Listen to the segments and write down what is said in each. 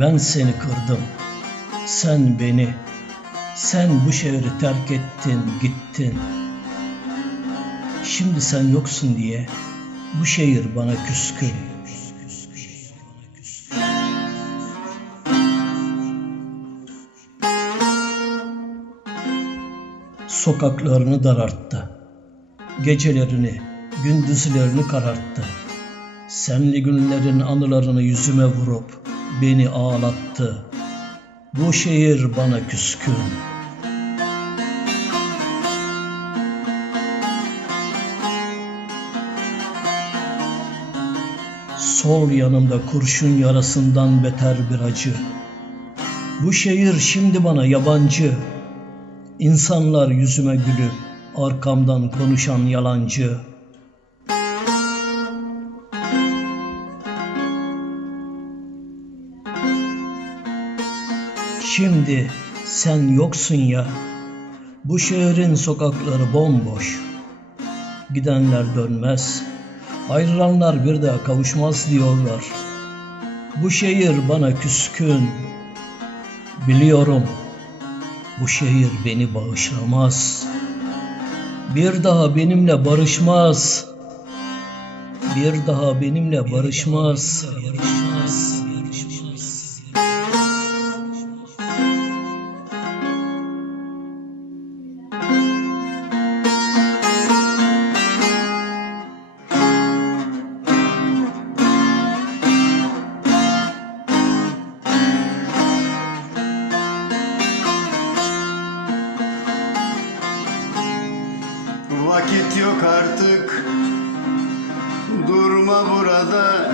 Ben seni kırdım. Sen beni. Sen bu şehri terk ettin, gittin. Şimdi sen yoksun diye bu şehir bana küskün. Sokaklarını dararttı. Gecelerini, gündüzlerini kararttı. Senli günlerin anılarını yüzüme vurup beni ağlattı. Bu şehir bana küskün. Sol yanımda kurşun yarasından beter bir acı. Bu şehir şimdi bana yabancı. İnsanlar yüzüme gülüp arkamdan konuşan yalancı. Şimdi sen yoksun ya. Bu şehrin sokakları bomboş. Gidenler dönmez. Ayrılanlar bir daha kavuşmaz diyorlar. Bu şehir bana küskün. Biliyorum bu şehir beni bağışlamaz. Bir daha benimle barışmaz. Bir daha benimle barışmaz. Barışmaz. Barışmaz. Artık Durma burada.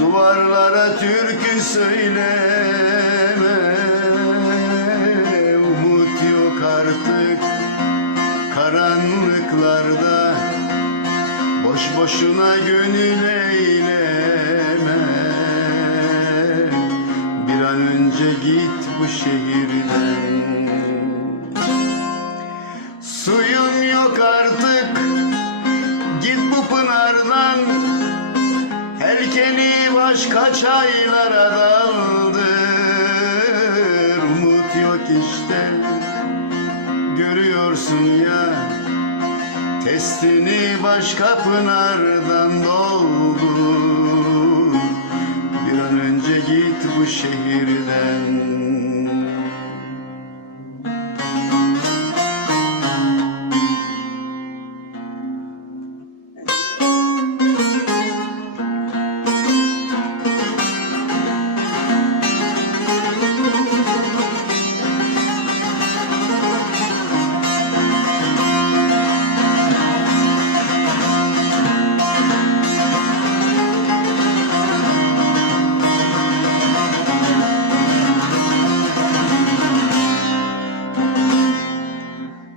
Duvarlara türkü söyleme. Umut yok artık Karanlıklarda. Boş boşuna gönül eyleme. Bir an önce git bu şehirden başka çaylara daldır? Umut yok işte. Görüyorsun ya Testini başka pınardan doldur. Bir an önce git bu şehirden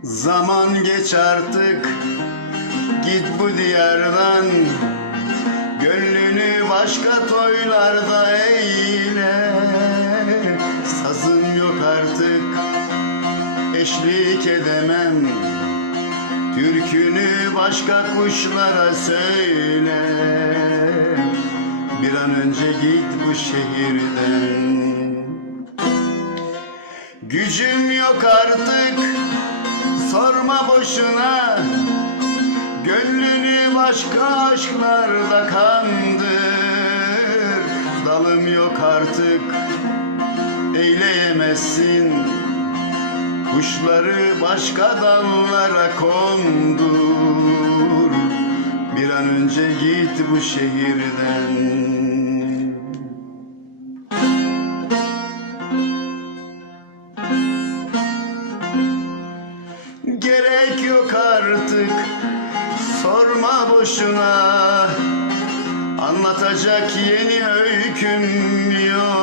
Zaman geç artık. Git bu diyardan. Gönlünü başka toylarda eyle Sazım yok artık. Eşlik edemem. Türkünü başka kuşlara söyle. Bir an önce git bu şehirden. Gücüm yok artık Sorma boşuna. Gönlünü başka aşklarda kandır. Dalım yok artık Eyleyemezsin. Kuşları başka dallara kondur. Bir an önce git bu şehirden Anlatacak yeni öyküm yok.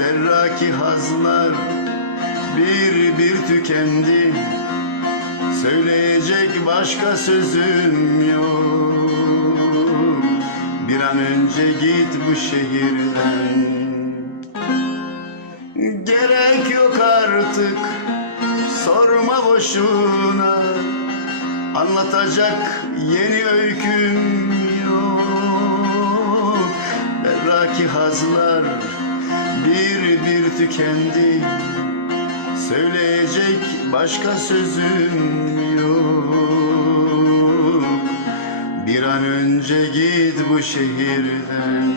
Berraki hazlar bir bir tükendi. Söyleyecek başka sözüm yok. Bir an önce git bu şehirden. Gerek yok artık. Sorma boşuna Anlatacak yeni öyküm yok. İçimdeki hazlar bir bir tükendi. Söyleyecek başka sözüm yok. Bir an önce git bu şehirden